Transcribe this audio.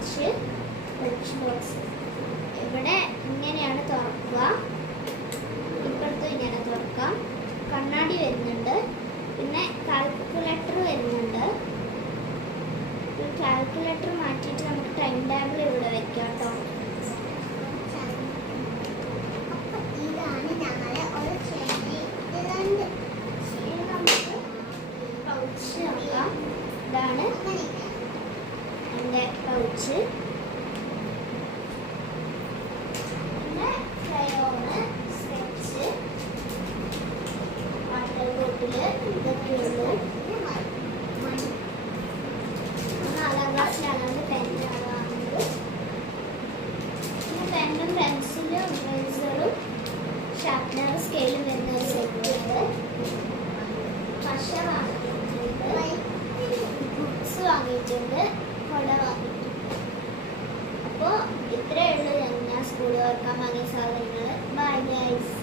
Pouch, lunch box. ഇവിടെ ഇങ്ങനെയാണ് തുറക്കുക, ഇപ്പുറത്തും ഇങ്ങനെ തുറക്കാം. കണ്ണാടി വരുന്നുണ്ട്, പിന്നെ കാൽക്കുലേറ്റർ വരുന്നുണ്ട്. കാൽക്കുലേറ്റർ മാറ്റിയിട്ട് നമുക്ക് ടൈം ടേബിൾ ഇവിടെ വെക്കാം കേട്ടോ. ഇതാണ് എൻ്റെ പൗച്ച്. പിന്നെ ക്രയോണ്, സ്കെച്ച്, വാട്ടർ ബോട്ടിൽ, ഇതൊക്കെയുള്ളൂ. 4ാം ക്ലാസ്സിലാണ് പെന്നാണ് വാങ്ങുന്നത്. പിന്നെ പെന്നും പെൻസിലും ഇറേസറും ഷാർപ്പ്നർ സ്കെയിലും വരുന്ന ഒരു സെറ്റുണ്ട്. പശ വാങ്ങിയിട്ടുണ്ട്, ബുക്സ് വാങ്ങിയിട്ടുണ്ട്, കൊട വാങ്ങിയിട്ടുണ്ട്. അപ്പോൾ ഇത്രയേ ഉള്ളൂ ഞാൻ സ്കൂളിൽ ഓർക്കാൻ വാങ്ങിയ സാധനങ്ങൾ. Bye guys.